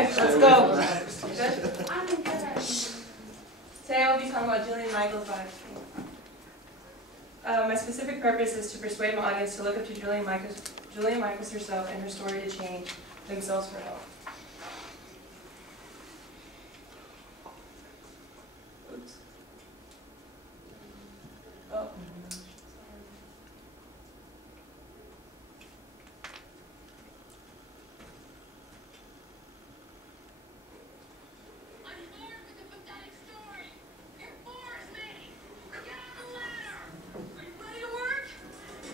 Okay, let's go. Good? Today I'll be talking about Jillian Michaels' life. My specific purpose is to persuade my audience to look up to Jillian Michaels herself and her story to change themselves for help. Oops. Oh.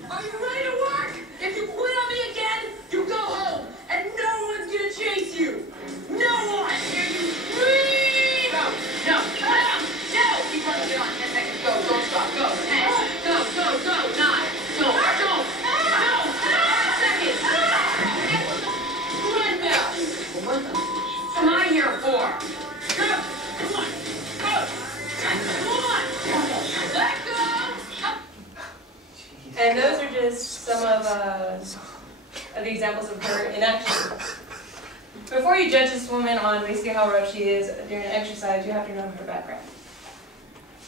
Are you ready to work? If you quit on me again, you go home, and no one's gonna chase you. No one! Hear you scream! No, no, no! Keep running, get on. 10 seconds, go, don't stop, go. 10, go, 9, go, 5 seconds. Run now. What am I here for? Go, come on, go. Come on, let go. And those are just some of the examples of her in action. Before you judge this woman on basically how rough she is during an exercise, you have to know her background.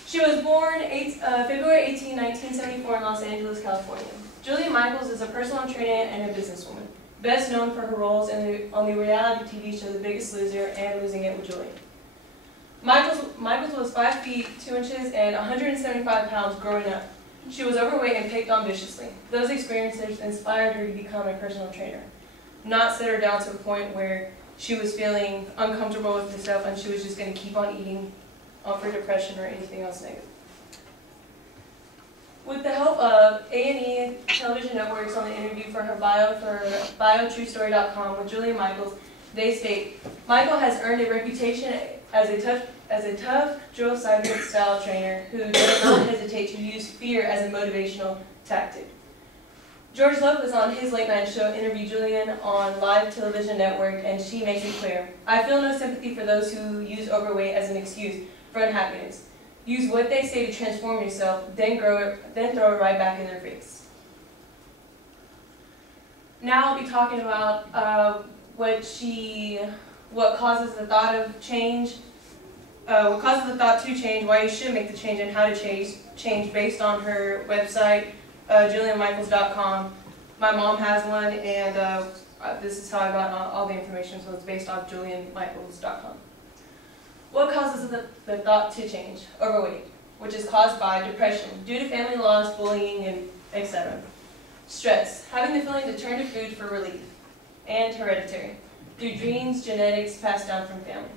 She was born February 18, 1974 in Los Angeles, California. Jillian Michaels is a personal trainer and a businesswoman, best known for her roles on the reality TV show The Biggest Loser and Losing It with Jillian. Michaels was 5 feet 2 inches and 175 pounds growing up. She was overweight and picked on viciously. Those experiences inspired her to become a personal trainer, not set her down to a point where she was feeling uncomfortable with herself and she was just going to keep on eating for depression or anything else negative. With the help of A&E television networks on the interview for her bio BioTrueStory.com with Jillian Michaels, they state, Michael has earned a reputation as a tough drill sergeant style trainer who does not hesitate to use fear as a motivational tactic. George Lopez on his late night show interviewed Jillian on live television network, and she makes it clear, I feel no sympathy for those who use overweight as an excuse for unhappiness. Use what they say to transform yourself, then throw it right back in their face. Now I'll be talking about what causes the thought of change, what causes the thought to change, why you should make the change, and how to change based on her website, JillianMichaels.com. My mom has one, and this is how I got all the information, so it's based off JillianMichaels.com. What causes the thought to change? Overweight, which is caused by depression, due to family loss, bullying, and etc. Stress, having the feeling to turn to food for relief. And hereditary, through genes, genetics passed down from family.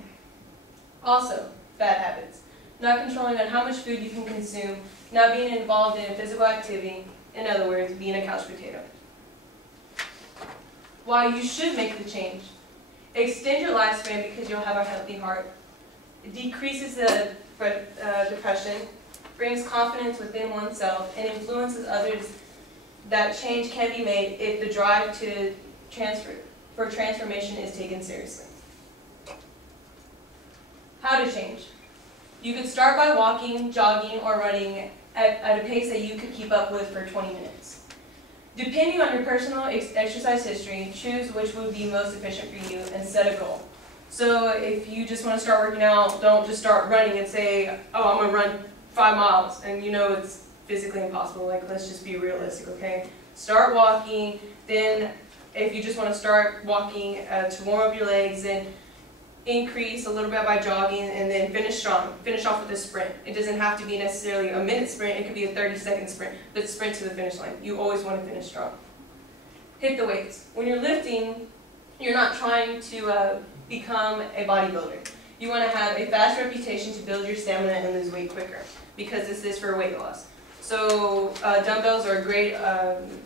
Also, bad habits, not controlling on how much food you can consume, not being involved in a physical activity, in other words, being a couch potato. Why you should make the change. Extend your lifespan because you'll have a healthy heart. It decreases the depression, brings confidence within oneself, and influences others. That change can be made if the drive for transformation is taken seriously. How to change. You could start by walking, jogging, or running at a pace that you could keep up with for 20 minutes. Depending on your personal exercise history, choose which would be most efficient for you and set a goal. So if you just want to start working out, don't just start running and say, oh, I'm going to run 5 miles, and you know it's physically impossible. Like, let's just be realistic, okay? Start walking, then if you just want to start walking to warm up your legs, then increase a little bit by jogging, and then finish strong. Finish off with a sprint. It doesn't have to be necessarily a minute sprint, it could be a 30-second sprint, but sprint to the finish line. You always want to finish strong. Hit the weights. When you're lifting, you're not trying to become a bodybuilder. You want to have a fast reputation to build your stamina and lose weight quicker, because this is for weight loss. So dumbbells are a great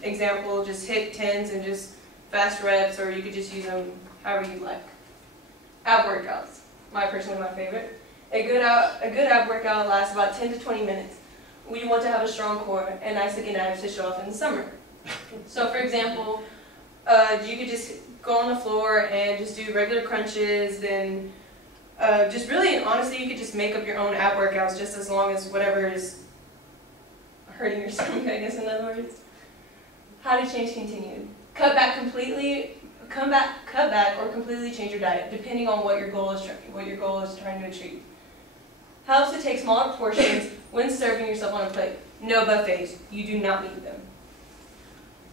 example. Just hit 10s and just fast reps, or you could just use them however you like. Ab workouts, personally my favorite. A good ab workout lasts about 10 to 20 minutes. We want to have a strong core and nice looking abs to show off in the summer. So for example, you could just go on the floor and just do regular crunches, then just really, honestly, you could just make up your own ab workouts just as long as whatever is hurting your stomach, I guess, in other words. How to change continued. Cut back completely cut back, or completely change your diet, depending on what your goal is trying to achieve. Helps to take smaller portions when serving yourself on a plate. No buffets. You do not need them.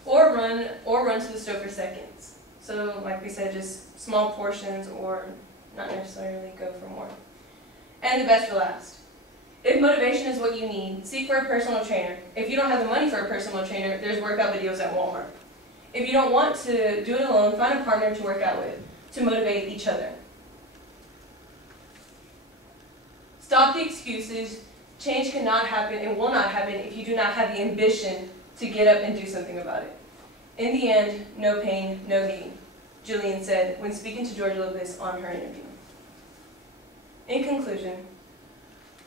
Or run to the stove for seconds. So, like we said, just small portions, or not necessarily go for more. And the best for last. If motivation is what you need, seek for a personal trainer. If you don't have the money for a personal trainer, there's workout videos at Walmart. If you don't want to do it alone, find a partner to work out with, to motivate each other. Stop the excuses. Change cannot happen and will not happen if you do not have the ambition to get up and do something about it. In the end, no pain, no gain, Jillian said when speaking to George Lopez on her interview. In conclusion,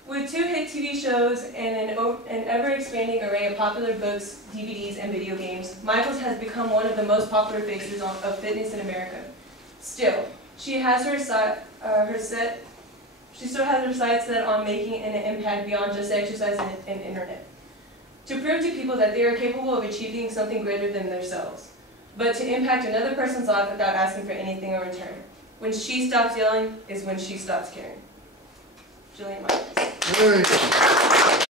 with 2 hit TV shows and an ever-expanding array of popular books, DVDs, and video games, Michaels has become one of the most popular faces of fitness in America. Still, she has her sights set on making an impact beyond just exercise and internet. To prove to people that they are capable of achieving something greater than themselves, but to impact another person's life without asking for anything in return. When she stops yelling is when she stops caring. Jillian Michaels.